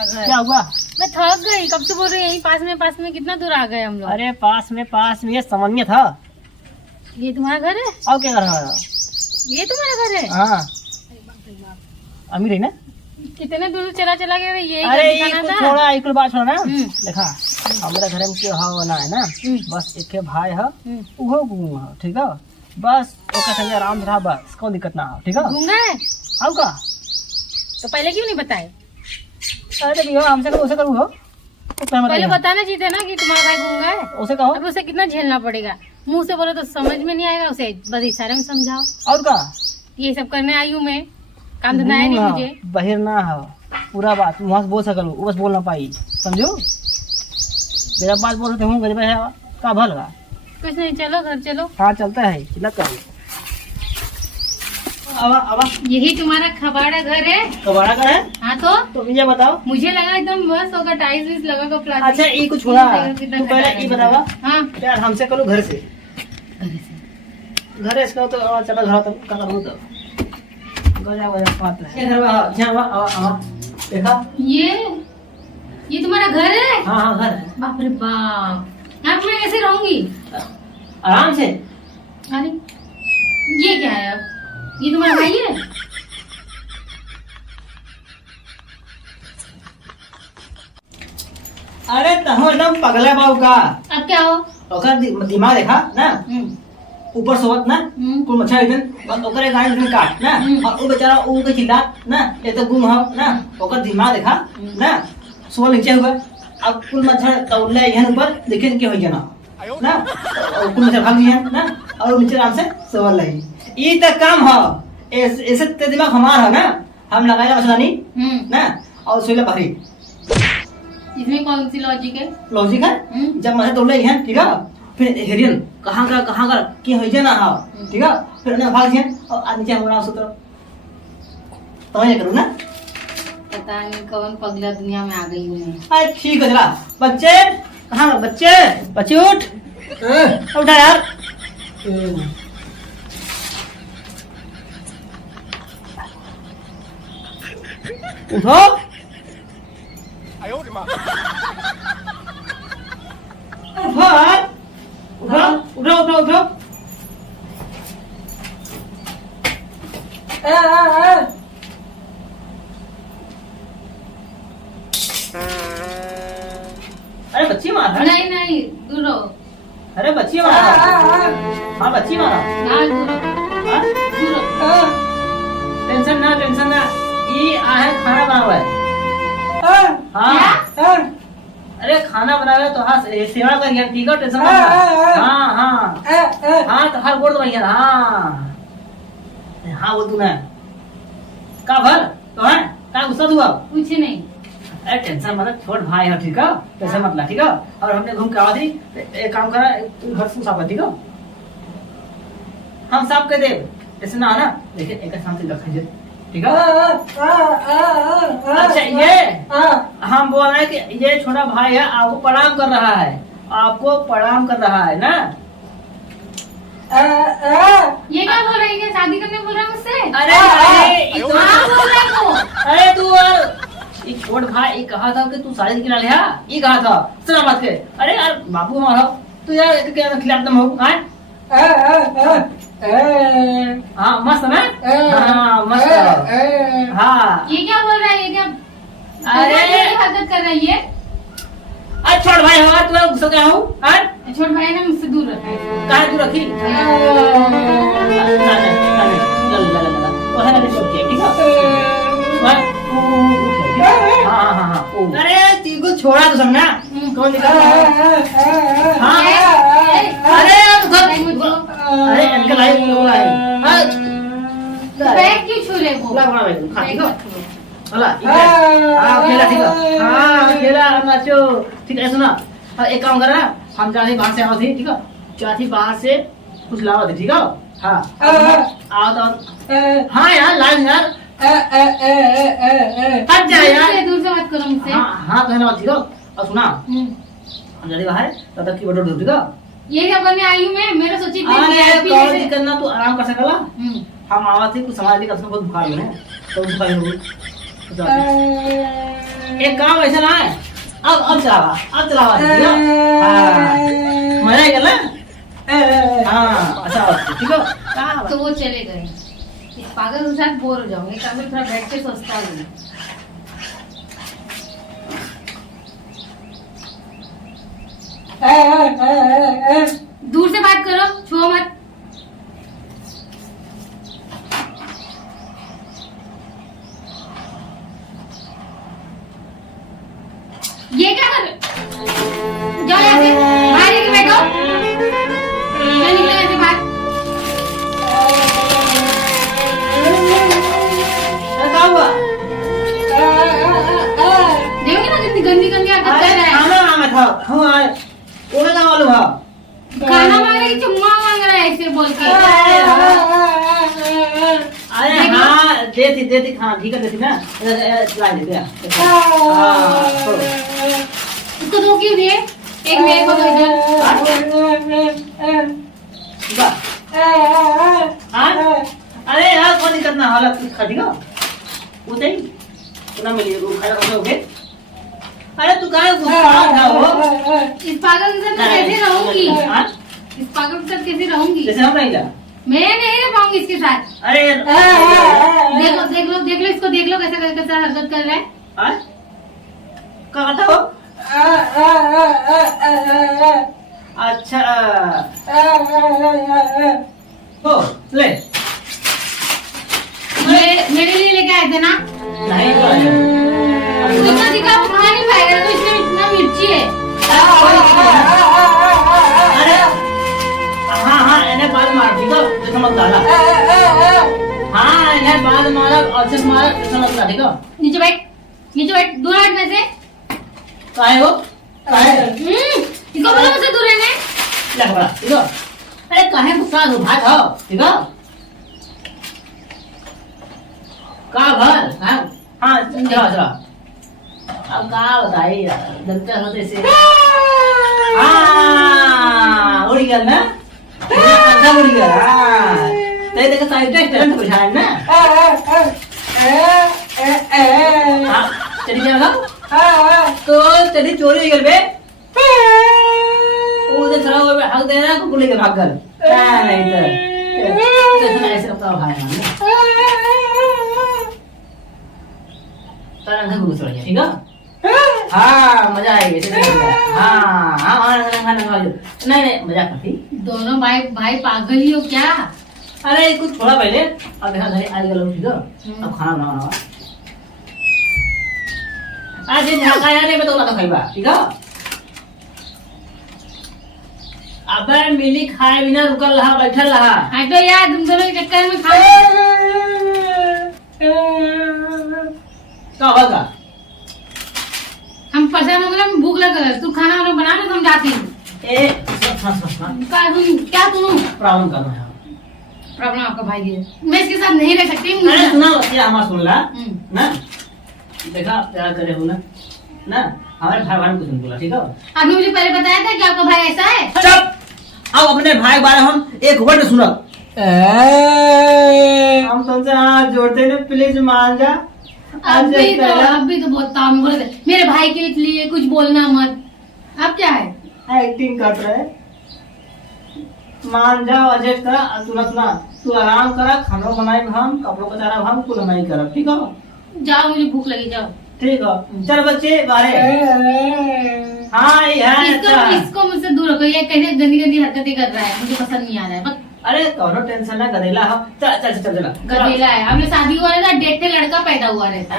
का घर। क्या हुआ? मैं थक गई, कब से बोल रही यही पास में कितना दूर आ गए हम लोग। अरे पास में ये समझ में था। ये तुम्हारा घर है? और क्या कर रहा है? ये तुम्हारा घर है? हाँ अमीर है ना। कितने दूर चला गया ये अरे घर ये दिखाना कुछ था। छोड़ा एक बात छोड़ा ना। देखा हमारे घर में क्यों हाँ ना है ना, बस एक भाई है उहो गुंग है, ठीक है। बस ओके संगे आराम से रहा, बस कोई दिक्कत ना हो, ठीक है। गूंगा है आओ का तो पहले क्यों नहीं बताए? अरे भैया हमसे उसे करूँ हो तो पहले बताना चाहिए था ना कि तुम्हारा भाई गूंगा है। उसे कहो। अब उसे कितना झेलना पड़ेगा, मुंह से बोलो तो समझ में नहीं आएगा, उसे बस इशारे में समझाओ। और का ये सब करने आई हूँ मैं, काम धंधा है नहीं मुझे। बहिर ना हो पूरा बात वहाँ से बोल सकलू, बस बोल ना पाई, समझो। मेरा बात बोलते हूँ गरीब है का भल का कुछ नहीं, चलो घर चलो। हाँ चलता है चिल्ला कर। अब यही तुम्हारा खबाड़ा घर है? कबाड़ा का है। हाँ तो मुझे बताओ। मुझे लगा एकदम मस्त होगा, टाइल्स विल्स लगा कर प्लास्टिक। अच्छा ये कुछ छोड़ा, तू पहले ये बतावा। हाँ यार हमसे करो घर से इसका तो चला घर तो का करूँ तो गजा गजा बात है। घर में जा देखा ये तुम्हारा घर है? हाँ हाँ घर है। बाप रे बाप, यहाँ पे मैं कैसे रहूंगी आराम से। अरे ये क्या है? अब ये तुम्हारा भाई है? अरे तहो एकदम पगला बाबू का। अब क्या हो? ओकर दिमाग देखा ना, ऊपर सोवत ना कोई मच्छर इधन बस ओकरे गाड़ी में काट ना, और वो बेचारा वो के चिल्ला ना ये तो गुम हो ना। ओकर दिमाग देखा ना, सोल नीचे हुआ। अब कुल मच्छर तौले यहाँ ऊपर देखे के हो जाना ना, और कुल मच्छर भाग गया ना, और नीचे आराम से सोवल रही। ये तक काम हो ऐसे ते दिमाग हमारा है ना, हम लगाएगा मछलानी ना और सोले भरी। इसमें कौन सी लॉजिक है? लॉजिक है जब मच्छर तौले हैं, ठीक है। फिर हेरियन कहाँ का की हो जाना हो, ठीक है। फिर उन्हें भाग जाए और आज नीचे हमरा सुतर तो ये करूँ ना। पता नहीं कौन पगला दुनिया में आ गई हूँ मैं। अरे ठीक है चला। बच्चे कहाँ? बच्चे उठ उठा यार। उठो उठो। अरे बच्ची मारा। नहीं दूर रहो। अरे बच्ची मारा। हाँ बच्ची मारा। ना दूर रहो। टेंशन ना ये आहे खाना बनावा है। हाँ अरे खाना बनावे तो हाँ सेवा करिए, ठीक है। टेंशन मत ले। हाँ तो हर गोड़ दवाइए। हाँ बोल तू ना का भर तो है का गुस्सा हुआ कुछ नहीं। अरे टेंशन मत, छोट भाई है, ठीक है। टेंशन मत ला, ठीक है। और हमने घूम के आवा थी, एक काम करा तू घर से साफ कर, ठीक है। हम साफ कर दे ऐसे ना ना, देखिए एक शांति रखेंगे, ठीक है। अच्छा ये हम बोल रहे हैं कि ये छोटा भाई है, आपको प्रणाम कर रहा है ना। ये क्या बोल रही है? शादी करने बोल रहा है मुझसे? अरे बोल रहा है वो। अरे तू ये छोट भाई ये कहा था कि तू शादी के लिए ये कहा था, सुना बात के। अरे यार बाबू हमारा तू यार खिलाफ तुम हो। हाँ मस्त ना। हाँ मस्त। हाँ ये क्या बोल रहा है? ये क्या अरे हरकत कर रही है? छोट भाई होगा तू गुस्सा क्या हूँ? छोट भाई ने मुझसे दूर रखा है। कहाँ दूर रखी? अरे तीको छोड़ा तो समझना कौन निकल। अरे अंकल आए बैग क्यों छू रहे हो? ठीक है। सुना एक काम करा, हम चाहते बाहर से आओ थी, ठीक है। चाहती बाहर से कुछ लाओ थी, ठीक है। हाँ आओ तो हाँ यार लाइन यार हट जा यार, दूर से मत करो मुझसे। हाँ तो है ना, ठीक है। और सुना हम जाते बाहर तब तक की बटो ठीक है। ये क्या करने आई हूँ मैं? मेरा सोची थी करना तू आराम कर सकला। हम आवा थे कुछ समाज के बहुत बुखार है तो बुखार हो एक काम ऐसा ना है, अब चलावा, ठीक है? हाँ, मजा आएगा ना? हाँ, अच्छा ठीक है? तो वो चले गए, इस पागल के साथ बोर हो जाऊंगे, काम थोड़ा बैठ के सोचता हूँ। दूर से बात करो, छुओ मत। ये क्या कर, जाओ यहाँ से, बाहर लेके बैठो, क्या निकले यहाँ से बाहर। क्या हुआ? देखोगे ना कितनी गंदी गंदी हरकत कर रहा है। खाना मांगा था, हाँ, वो क्या मालूम है? खाना मांग रहा है कि चुम्मा मांग रहा है ऐसे बोल के। अरे हाँ, देती खाना, ठीक है, देती ना, ला देते हैं। उसको दो क्यों दिए, एक मेरे को दो इधर। अरे यार कोई दिक्कत ना हालत ठीक है, वो सही ना मिली, वो खाना हो गए। अरे तू कहाँ गुस्सा था वो? इस पागल के साथ मैं कैसे रहूंगी, इस पागल के साथ कैसे रहूंगी? जैसे हम नहीं जा, मैं नहीं रह पाऊंगी इसके साथ। अरे देख लो इसको, देख लो कैसा कैसा हरकत कर रहा है। क्या करता हो? अच्छा हो ले, मेरे लिए लेके आए थे ना। नहीं तो आया। इतना दिखा वो खा नहीं पाएगा, तो इसमें इतना मिर्ची है। अरे हाँ इन्हें बाल मार, ठीक है, जैसा मत डाला। हाँ इन्हें बाल मारा, अच्छे से मारा, जैसा मत डाला, ठीक है? नीचे बैठ, दूर हट में से। काहे हो? काहे? इसको बोलो मुझसे दूर रहने। ले पकड़ा, ठीक है? अरे काहे गुस्सा हो भाई हो, ठीक है? का भर? हाँ चला। अब का बताई यार, जनता होते से। हाँ उड़ गया ना, अंधा उड़ गया। ते देखो साइड टेस्ट कुछ है ना? हाँ चली जाएगा? तो तेरी चोरी हो गई बे। वो उधर खड़ा हुआ हक देना को लेके भाग गल। नहीं तो ऐसे अपना भाई मान तरंग घुस रही है, ठीक है? हाँ मजा आएगी, हाँ नहीं मजा करती। दोनों भाई पागल ही हो क्या? अरे कुछ थोड़ा पहले, अब यहाँ घर आ गया, ठीक है? अब खाना बनाना, आज यहाँ खाया नहीं, मैं तो ना खाइबा, ठीक है? अब मिली खाए बिना रुकल रहा, बैठल रहा। हाँ तो यार तुम दोनों के चक्कर में खा क्या होगा? हम परेशान हो गए, हम भूख लग गई, तू खाना वाना बना तो हम जाते हैं। क्या तुम प्रॉब्लम करना है? प्रॉब्लम आपका भाई है, मैं इसके साथ नहीं रह सकती। अरे सुना बतिया हमारा सुन ला ना, देखा क्या करे हो ना हमारे भाई बहन कुछ नहीं बोला, ठीक है? आपने मुझे पहले बताया था कि आपका भाई ऐसा है। चुप, अब अपने भाई बारे हम एक वर्ड सुनो। हम तुमसे हाथ जोड़ते हैं, प्लीज मान जा। अभी तो बहुत काम बोल रहे, मेरे भाई के लिए कुछ बोलना मत। अब क्या है? एक्टिंग कर रहे, मान जाओ, एडजस्ट करा, तू आराम करा, खाना बनाए हम, कपड़ों का चारा हम कुल नहीं करब, ठीक है? जाओ, मुझे भूख लगी, जाओ। ठीक है, चल बच्चे बाहर। हाँ ये है, इसको मुझसे दूर रखो, ये कैसे गंदी गंदी हरकतें कर रहा है, मुझे पसंद नहीं आ रहा है। अरे कौनो टेंशन ना, गधेला हो। चल गधेला है, हमने शादी हुआ रहता, डेढ़ लड़का पैदा हुआ रहता।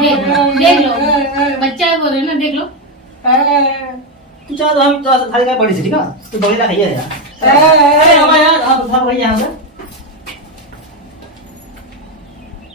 देख लो, बच्चा है बोल रहे ना, देख लो। तू चाह तो हम तो खाली का बड़ी सी, ठीक है? तो बड़ी ना खाइए यार। अरे हमारे यार, आप भाई यहाँ से